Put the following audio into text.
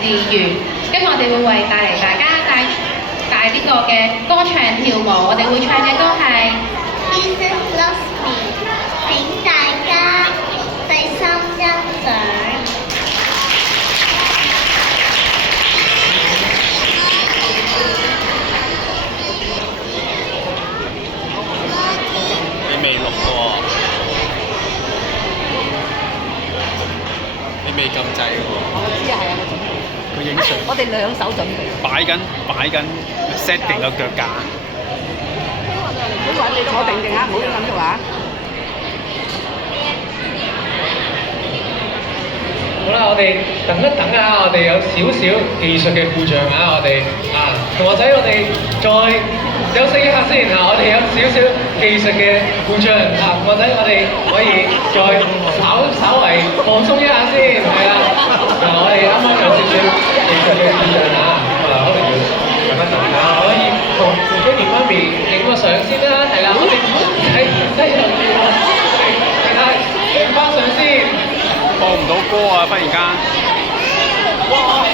自如。今日我哋會為大家帶呢個嘅歌唱跳舞，我哋會唱嘅歌係 Jesus loves me， 請大家細心欣賞。你未錄喎，你未撳掣喎。我知啊，係啊，我準備。佢影相，我哋兩手準備。擺緊 set 定個腳架。唔好話你坐定定啊，唔好亂咁喐啊！好啦，我哋等一等啊，我哋有少少技術嘅故障啊，我哋同學仔，我哋再休息一下先啊，我哋有少少技術嘅故障啊，同學仔，我哋可以再稍為放鬆一下先，係啦，我哋啱啱有少少技術嘅故障啊，可能要等一等啊，可以同爹哋媽咪影個相先啦，係啦，我哋喺低頭見我哋影翻相先。播唔到歌啊！忽然間，哇！